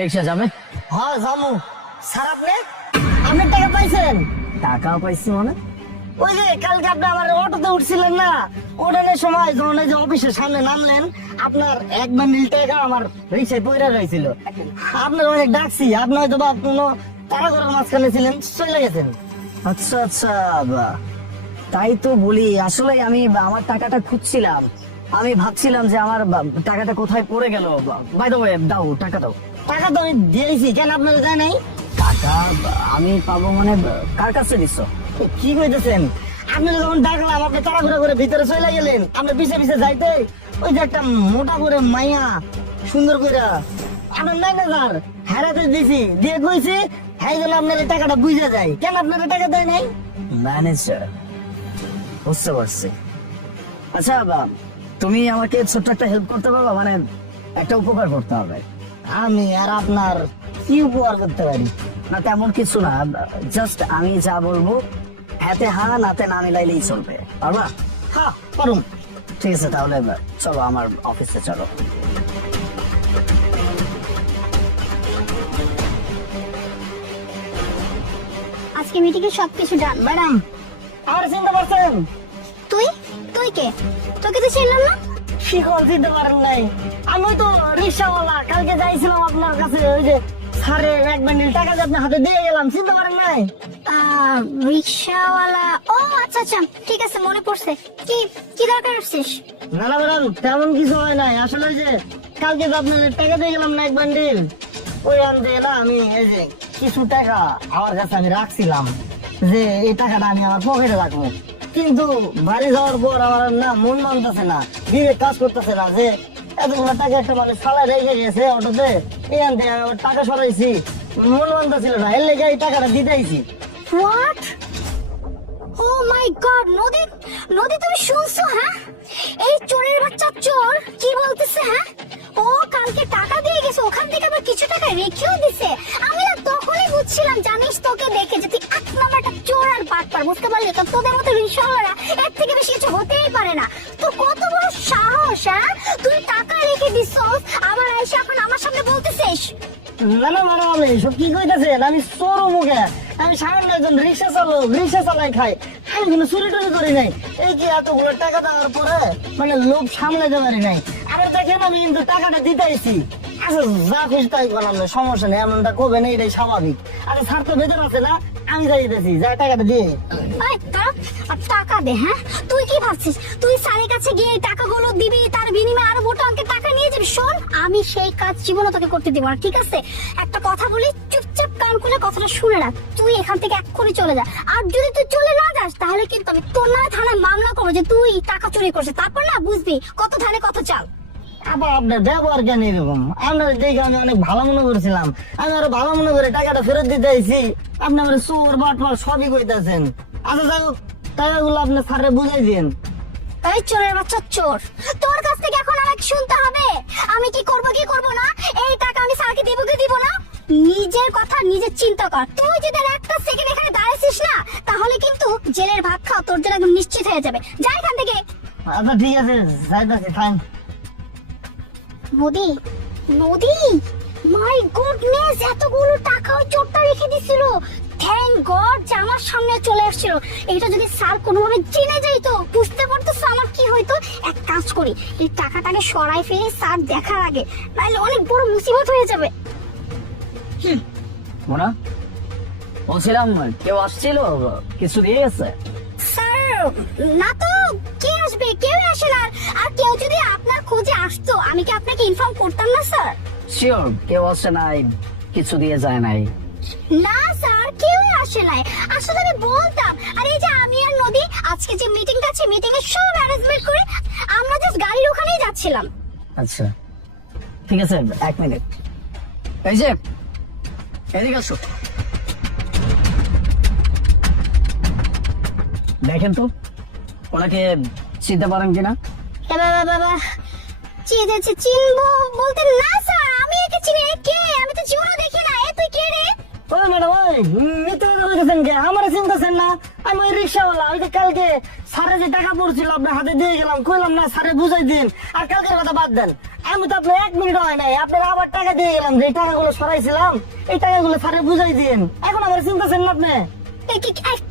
রিক্সা যাবে? হ্যাঁ জামু। স্যার আপনি আপনি টাকা পাইছেন? টাকা পাইছি মানে? ওই যে কালকে আপনি আমার অটোতে উঠছিলেন না, ওঠানোর সময় যখন এই যে অফিসের সামনে নামলেন, আপনার এক বান্ডিল টাকা আমার রিক্সায় পড়ে রয়েছিল। আপনার অনেক ডাকছি, আপনি হয়তো বা কোনো তারা করার মাঝখানে ছিলেন, চলে গেছেন। আচ্ছা আচ্ছা, তাই তো বলি। আসলে আমি আমার টাকাটা খুঁজছিলাম, আমি ভাবছিলাম যে আমার টাকাটা কোথায় পড়ে গেল। বাই দ্য ওয়ে, দাও টাকা দাও। টাকা তো আমি দিয়েছি, কেন আপনার দেয় নাই? টাকা আমি পাবো মানে? কার কাছে দিছো? কি কইতেছেন? আপনি যখন ডাকলাম আপনি তাড়াহুড়া করে ভিতরে চলে গেলেন, আপনি পিছে পিছে যাইতে ওই যে একটা মোটা করে মাইয়া সুন্দর করে আপনার ম্যানেজার হারাতে দিছি, দিয়ে কইছি হ্যাঁ যেন আপনার এই টাকাটা বুঝে যায়। কেন আপনার টাকা দেয় নাই? ম্যানেজার, বুঝতে পারছি। আচ্ছা তুমি আমাকে ছোট্ট একটা হেল্প করতে পারবা? মানে একটা উপকার করতে হবে। আমি আর আপনার কি উপকার করতে পারি? না তেমন কিছু না, জাস্ট আমি যা বলবো হাতে হা নাতে না মিলাইলেই চলবে, পারবা? হ্যাঁ পারুম। ঠিক আছে, তাহলে চলো আমার অফিসে চলো। আজকে মিটিং এ সবকিছু ডান। ম্যাডাম আমার চিনতে পারছেন? তুই তুই কে? তোকে তো চিনলাম না। শিকল চিনতে পারেন নাই? আমি ওই তো রিক্সাওয়ালা, কালকে যাইছিলাম আপনার কাছে, ওই যে স্যারে এক বান্ডিল টাকা যে আপনার হাতে দিয়ে গেলাম, চিনতে পারেন নাই? রিক্সাওয়ালা, ও আচ্ছা আচ্ছা, ঠিক আছে মনে পড়ছে। কি কি দরকার আসছিস? না না ম্যাডাম, তেমন কিছু হয় নাই। আসলে ওই যে কালকে যে আপনার টাকা দিয়ে গেলাম না এক বান্ডিল, ওই আনতে না আমি এই যে কিছু টাকা আমার কাছে আমি রাখছিলাম, যে এই টাকাটা আমি আমার পকেটে রাখবো। কিন্তু বাড়ি যাওয়ার পর আমার না মন মানতেছে না, বিবেক কাজ করতেছে না, যে এতগুলো টাকা একটা মানুষ ফালা রেখে গেছে অটোতে, এই আনতে আমি আবার টাকা সরাইছি, মন মানতেছিল না, এর লেগে এই টাকাটা দিতেইছি। হোয়াট? ও মাই গড, নদী নদী তুমি শুনছো? হ্যাঁ, এই চোরের বাচ্চা চোর কি বলতেছে? হ্যাঁ, ও কালকে টাকা দিয়ে গেছে, ওখান থেকে আবার কিছু টাকা রেখেও দিছে। আমি না তখনই বুঝছিলাম, জানিস তোকে দেখে যে তুই এক নাম্বারটা চোর আর বাটপার, বুঝতে পারলি তো? তোদের মতো রিক্সাওয়ালারা এর থেকে বেশি কিছু হতেই পারে না। তোর কত বড় সাহস! হ্যাঁ, তুই টাকা রেখে দিছস, আবার এসে এখন আমার সামনে বলতেছিস? না না ম্যাডাম, আমি সব কি কইতেছেন? আমি চোর মুখে, আমি সামান্য একজন রিক্সা চালক, রিক্সা চালাই খাই, আমি কোনো চুরি টুরি করি নাই। এই যে এতগুলো টাকা দেওয়ার পরে মানে লোভ সামলাতে পারি নাই। আবার দেখেন আমি কিন্তু টাকাটা দিতেইছি। আচ্ছা যা খুশি তাই করলাম, না সমস্যা নেই, এমনটা করবে না, এটাই স্বাভাবিক। আরে স্যার তো বেতন আছে না, আমি যাই দিতেছি, যা টাকাটা দিয়ে। এই দাঁড়া, আর টাকা দে। হ্যাঁ, তুই কি ভাবছিস তুই স্যারের কাছে গিয়ে এই টাকাগুলো দিবি, তার বিনিময়ে আরো মোটা অঙ্কের টাকা নিয়ে যাবি? শোন, আমি সেই কাজ জীবনে তোকে করতে দিব না, ঠিক আছে? একটা কথা বলি, চুপচাপ কান খুলে কথাটা শুনে রাখ। তুই এখান থেকে এক্ষুনি চলে যা, আর যদি তুই চলে না যাস তাহলে কিন্তু আমি তোর নামে থানায় মামলা করবো যে তুই টাকা চুরি করছিস। তারপর না বুঝবি কত ধানে কত চাল। আবার আপনার ব্যবহার কেন এরকম? আপনার দেখে আমি অনেক ভালো মনে করেছিলাম, আমি আরো ভালো মনে করে টাকাটা ফেরত দিতে আইছি, আপনি আমার চোর বাটপার সবই কইতাছেন। আচ্ছা যাই হোক, টাকাগুলো আপনি স্যারে বুঝাই দিন। এই চোরের বাচ্চা চোর, তোর কাছ থেকে এখন আমাকে শুনতে হবে আমি কি করব কি করব না। এই টাকা আমি স্যারকে দেবো কি দিব না, নিজের কথা নিজে চিন্তা কর। তুই যদি আর একটা সেকেন্ড এখানে দাঁড়াইছিস না, তাহলে কিন্তু জেলের ভাত খাওয়া তোর জন্য একদম নিশ্চিত হয়ে যাবে। যা এখান থেকে। আচ্ছা ঠিক আছে, যাইতাছি, ফাইন। নদী নদী, মাই গুডনেস, এতগুলো টাকা ওই চোরটা রেখে দিছিল। থ্যাংক গড যে আমার সামনে চলে আসছিল। এটা যদি স্যার কোনোভাবে চিনে যাইতো, বুঝতে পারতো আমার কি হইতো। এক কাজ করি, এই টাকাটাকে সরাই ফেলে স্যার দেখার আগে, নাহলে অনেক বড় মুসিবত হয়ে যাবে। মোনা, বলছিলাম কেউ আসছিল, কিছু দিয়ে গেছে? স্যার না তো, কে আসবে? কেউ আসে না। আর কেউ যদি আপনার খোঁজে আসতো, আমি কি আপনাকে ইনফর্ম করতাম না স্যার? শিওর কেউ আসে নাই, কিছু দিয়ে যায় নাই? না স্যার, কেউ আসে নাই। আসলে আমি বলতাম, আর এই যে আমি আর নদী আজকে যে মিটিংটা আছে, মিটিং এর সব অ্যারেঞ্জমেন্ট করে আমরা জাস্ট গাড়ির ওখানেই যাচ্ছিলাম। আচ্ছা ঠিক আছে, এক মিনিট। এই যে এদিকে আসো, দেখেন তো ওনাকে চিনতে পারেন কিনা? বাবা চিনবো বলতে না স্যার, আমি একে চিনি। এ কে? আমি তো জীবনও দেখি না। এ তুই কে রে? ওই ম্যাডাম, ওই মিথ্যা কথা বলতেছেন কে? আমার চিনতেছেন না? আমি ওই রিক্সাওয়ালা, ওই যে কালকে স্যারে যে টাকা পড়ছিল আপনার হাতে দিয়ে গেলাম, কইলাম না স্যারে বুঝাই দিন। আর কালকের কথা বাদ দেন, আমি তো আপনার 1 মিনিট হয় নাই, আপনার আবার টাকা দিয়ে গেলাম, যে টাকাগুলো সরাইছিলাম এই টাকাগুলো স্যারে বুঝাই দিন। এখন আমার চিন্তাছেন না আপনি?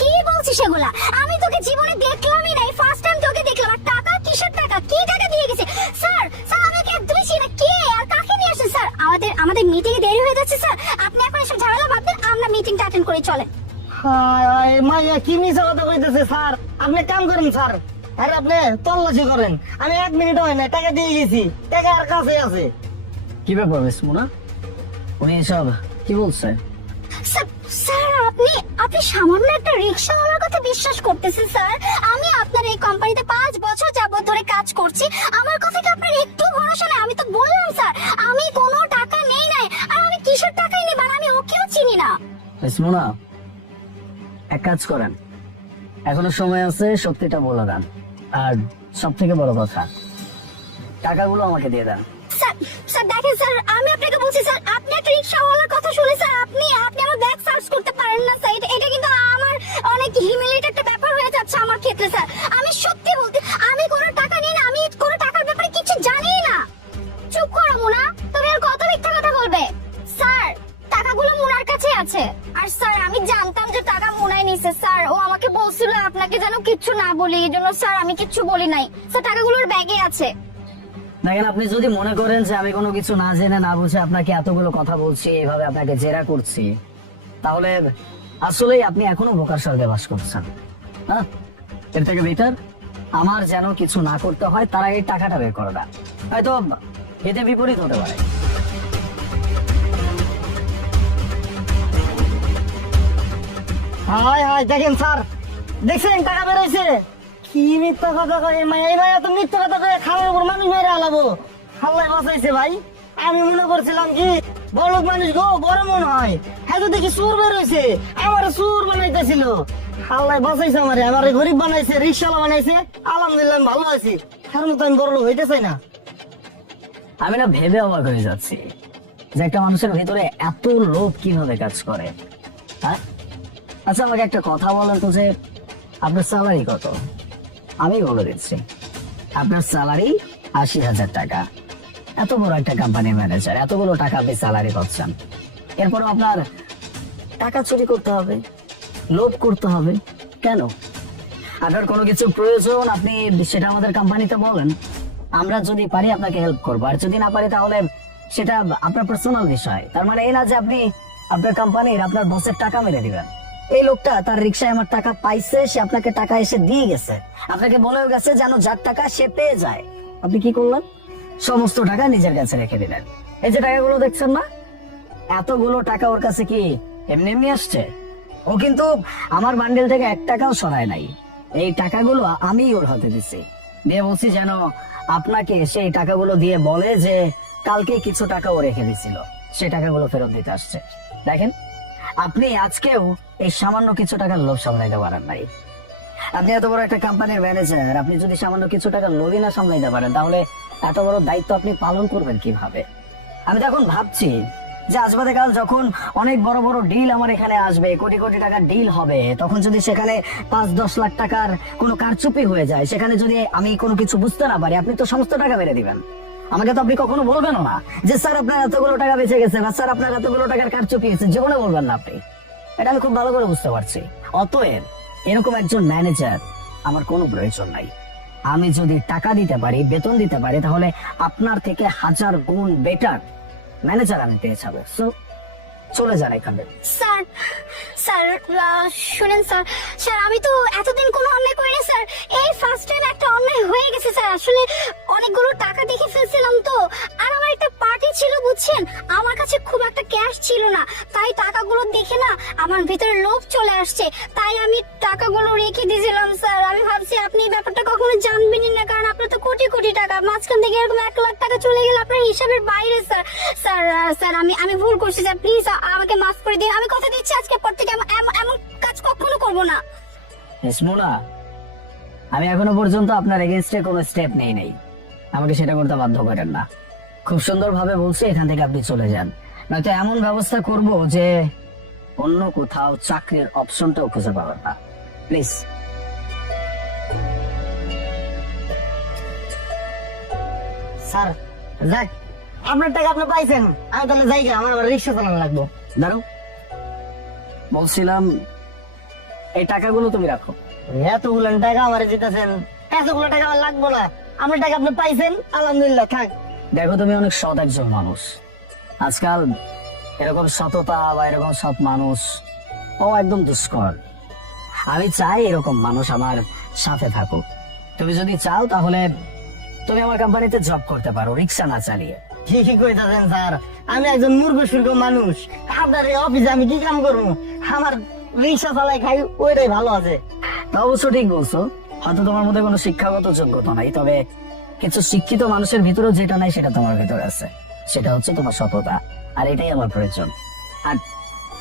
কি বলছিস সেগুলা? আমি তোকে জীবনে দেখলামই নাই, ফার্স্ট টাইম তোকে দেখলাম। আর টাকা কিসের টাকা? কি টাকা দিয়ে গেছে? স্যার স্যার আমি ওকে একদমই চিনি না। কে আর কাকে নিয়ে আসছেন স্যার? আমাদের মিটিং এ দেরি হয়ে যাচ্ছে স্যার, আপনি এখন এসব ঝামেলা বাদ দেন, আমরা মিটিংটা অ্যাটেন্ড করে চলেন। হায় হায় মাইয়া কি মিছা কথা কইতেছে স্যার। আপনি কাম করেন স্যার, আরে আপনি তল্লাশি করেন। আমি 1 মিনিট হয় না, টাকা দিয়ে গেছি, টাকা আর কাছে আছে। কি ব্যাপার মিস মোনা, উনি এসব কি বলছে? স্যার স্যার আপনি সামান্য একটা রিকশাওয়ালার কথা বিশ্বাস করতেছেন স্যার? আমি আপনার এই কোম্পানিতে 5 বছর যাবত ধরে কাজ করছি, আমার কথা কি আপনার একটু ভরসা নেই? আমি তো বললাম স্যার আমি কোনো টাকা নেই নাই, আর আমি কিসের টাকাই নেব? আমি ওকেও চিনি না। মিস মোনা, এক কাজ করেন, এখনো সময় আছে, সত্যিটা বলে দেন। আর সব থেকে বড় কথা, টাকাগুলো আমাকে দিয়ে দেন। স্যার স্যার দেখেন স্যার, আমি আপনাকে বলছি স্যার, আপনি একটা রিকশাওয়ালার কথা শুনে স্যার আপনি আমার ব্যাগ সার্চ করতে পারেন না স্যার। এটা কিন্তু আমার অনেক হিউমিলিয়েট একটা ব্যাপার হয়ে যাচ্ছে আমার ক্ষেত্রে স্যার। আমি সত্যি বলতে, আমি কোনো টাকা নিই না, আমি কোনো টাকার ব্যাপারে কিছু জানি না। চুপ করো মুনা, তুমি আর কত মিথ্যা কথা বলবে? স্যার টাকাগুলো মুনার কাছে আছে, আর স্যার আমি জানতাম যে টাকা মুনাই নিছে স্যার। ও আমাকে বলছিল আপনাকে যেন কিচ্ছু না বলি, এই জন্য স্যার আমি কিচ্ছু বলি নাই স্যার। টাকাগুলোর ব্যাগে আছে। দেখেন, আপনি যদি মনে করেন যে আমি কোনো কিছু না জেনে না বুঝে আপনাকে এতগুলো কথা বলছি, এভাবে আপনাকে জেরা করছি, তাহলে আসলেই আপনি এখনো বোকার স্বর্গে বাস করছেন। হ্যাঁ, এর থেকে বেটার আমার যেন কিছু না করতে হয়, তার আগে টাকাটা বের করে দেন। হয়তো এতে বিপরীত হতে পারে। হায় হায় দেখেন স্যার, দেখছেন টাকা বেরোইছে? কি মিথ্যা কথা কয় এই মাইয়া, এই মাইয়া তো মিথ্যা কথা কয়ে খাওয়ার উপর মানুষ মেরে আলাবো। আল্লাহ বাঁচাইছে ভাই। আমি মনে করছিলাম কি বড় লোক মানুষ গো, বড় মন হয়, হ্যাঁ তো দেখি সুর বেরোইছে, আমার সুর বানাইতেছিল। আল্লাহ বাঁচাইছে আমারে, আমারে গরিব বানাইছে, রিক্সাওয়ালা বানাইছে। আলহামদুলিল্লাহ আমি ভালো আছি, তার মতো আমি বড় লোক হইতে চাই না। আমি না ভেবে অবাক হয়ে যাচ্ছি যে একটা মানুষের ভিতরে এত লোভ কিভাবে কাজ করে। হ্যাঁ, আচ্ছা আমাকে একটা কথা বলেন তো, যে আপনার স্যালারি কত? আমি বলে দিচ্ছি, আপনার স্যালারি 80,000 টাকা। এত বড় একটা কোম্পানির ম্যানেজার, এতগুলো টাকা আপনি স্যালারি পাচ্ছেন, এরপরও আপনার টাকা চুরি করতে হবে, লোভ করতে হবে কেন? আপনার কোনো কিছু প্রয়োজন, আপনি সেটা আমাদের কোম্পানিতে বলেন, আমরা যদি পারি আপনাকে হেল্প করবো, আর যদি না পারি তাহলে সেটা আপনার পার্সোনাল বিষয়। তার মানে এই না যে আপনি আপনার কোম্পানির আপনার বসের টাকা মেরে দিবেন। এই লোকটা তার রিক্সায় আমার টাকা পাইছে, সে আপনাকে টাকা এসে দিয়ে গেছে, আপনাকে বলেও গেছে যেন যার টাকা সে পেয়ে যায়। আপনি কি করলেন? সমস্ত টাকা নিজের কাছে রেখে দিলেন। এই যে টাকাগুলো দেখছেন না, এতগুলো টাকা ওর কাছে কি এমনি এমনি আসছে? ও কিন্তু আমার বান্ডেল থেকে 1 টাকাও সরায় নাই। এই টাকাগুলো আমি ওর হাতে দিছি, দিয়ে বলছি যেন আপনাকে সেই টাকাগুলো দিয়ে বলে যে কালকে কিছু টাকা ও রেখে দিছিল, সেই টাকাগুলো ফেরত দিতে আসছে। দেখেন, আপনি আজকেও এই সামান্য কিছু টাকার লোভ সামলাইতে পারেন নাই। আপনি এত বড় একটা কোম্পানির ম্যানেজার, আপনি যদি সামান্য কিছু টাকার লোভই না সামলাইতে পারেন, তাহলে এত বড় দায়িত্ব আপনি পালন করবেন কিভাবে? আমি তখন ভাবছি যে আজ বাদে কাল যখন অনেক বড় বড় ডিল আমার এখানে আসবে, কোটি কোটি টাকার ডিল হবে, তখন যদি সেখানে 5-10 লাখ টাকার কোনো কারচুপি হয়ে যায়, সেখানে যদি আমি কোনো কিছু বুঝতে না পারি, আপনি তো সমস্ত টাকা মেরে দিবেন। আমাকে তো আপনি কখনো বলবেন না যে স্যার আপনার এতগুলো টাকা বেঁচে গেছে, বা স্যার আপনার এতগুলো টাকার কারচুপি হয়েছে, জীবনে বলবেন না আপনি। এটা আমি খুব ভালো করে বুঝতে পারছি। অতএব এরকম একজন ম্যানেজার আমার কোনো প্রয়োজন নাই। আমি যদি টাকা দিতে পারি, বেতন দিতে পারি, তাহলে আপনার থেকে 1000 গুণ বেটার ম্যানেজার আমি পেয়ে যাবো। সো চলে যান এখানে। স্যার স্যার শুনেন স্যার, স্যার আমি তো এতদিন কোনো অন্যায় করিনি স্যার, এই ফার্স্ট টাইম একটা অন্যায় হয়ে গেছে স্যার। আসলে অনেকগুলো টাকা দেখে ফেলছিলাম তো, আর আমার একটা পার্টি ছিল বুঝছেন, আমার কাছে খুব একটা ক্যাশ ছিল না, তাই টাকাগুলো দেখে না আমার ভিতরে লোভ চলে আসছে, তাই আমি টাকাগুলো রেখে দিয়েছিলাম স্যার। আমি ভাবছি আপনি এই ব্যাপারটা কখনো জানবেনই না, কারণ আপনার তো কোটি কোটি টাকা, মাঝখান থেকে এরকম 1 লাখ টাকা চলে গেলে আপনার হিসাবের বাইরে স্যার। স্যার স্যার আমি ভুল করছি স্যার, প্লিজ আমাকে মাফ করে দিন। আমি কথা দিচ্ছি আজকের পর থেকে এমন কাজ কখনো করবো না। ইসমোনা, আমি এখনো পর্যন্ত আপনার এগেইনস্টে কোনো স্টেপ নেই নাই, আমাকে সেটা করতে বাধ্য করেন না। খুব সুন্দরভাবে বলছি এখান থেকে আপনি চলে যান, নয়তো এমন ব্যবস্থা করব যে অন্য কোথাও চাকরির অপশনটাও খুঁজে পাবেন না। প্লিজ। স্যার যাক, আপনার টাকা আপনি পাইছেন, আমি তাহলে যাই গে, আমার আবার রিক্সা চালানো লাগবো। দাঁড়ো, বলছিলাম এই টাকাগুলো তুমি রাখো। এতগুলো টাকা আমার দিতেছেন, এতগুলো টাকা আমার লাগবো না, আপনার টাকা আপনি পাইছেন, আলহামদুলিল্লাহ, থাক। দেখো তুমি অনেক সৎ একজন মানুষ, আজকাল এরকম সততা বা এরকম সৎ মানুষ ও একদম দুষ্কর। আমি চাই এরকম মানুষ আমার সাথে থাকুক। তুমি যদি চাও তাহলে তুমি আমার কোম্পানিতে জব করতে পারো, রিক্সা না চালিয়ে। ঠিকই কইতাছেন স্যার, আমি একজন মূর্খ সূর্খ মানুষ, আপনার এই অফিসে আমি কি কাম করবো? আমার রিক্সা চালাই খাই, ওইটাই ভালো আছে। তা অবশ্য ঠিক বলছো, হয়তো তোমার মধ্যে কোনো শিক্ষাগত যোগ্যতা নাই, তবে কিছু শিক্ষিত মানুষের ভিতরেও যেটা নাই সেটা তোমার ভিতরে আছে, সেটা হচ্ছে তোমার সততা। আর এটাই আমার প্রয়োজন। আর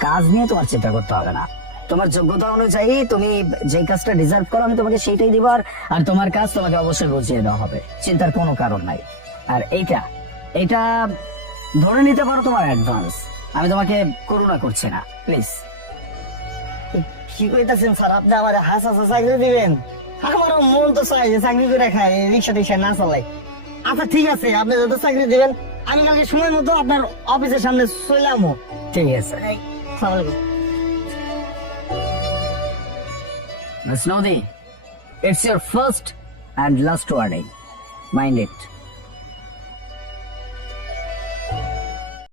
কাজ নিয়ে তোমার চিন্তা করতে হবে না, তোমার যোগ্যতা অনুযায়ী তুমি যেই কাজটা ডিজার্ভ করো আমি তোমাকে সেইটাই দিব। আর তোমার কাজ তোমাকে অবশ্যই বুঝিয়ে দেওয়া হবে, চিন্তার কোনো কারণ নাই। আর এইটা ধরে নিতে পারো তোমার অ্যাডভান্স, আমি তোমাকে করুণা করছি না, প্লিজ। কি কইতাছেন স্যার, আপনি আমার হাসা চাকরি দিবেন? আমারও মন তো চাই যে চাকরি করে খাই, রিক্সা টিক্সা না চালাই। আচ্ছা ঠিক আছে, আপনি যত চাকরি দিবেন আমি কালকে সময় মতো আপনার অফিসের সামনে চলে আমো। ঠিক আছে। আসসালামু আলাইকুম। Miss Nodi, it's your first and last warning. Mind it.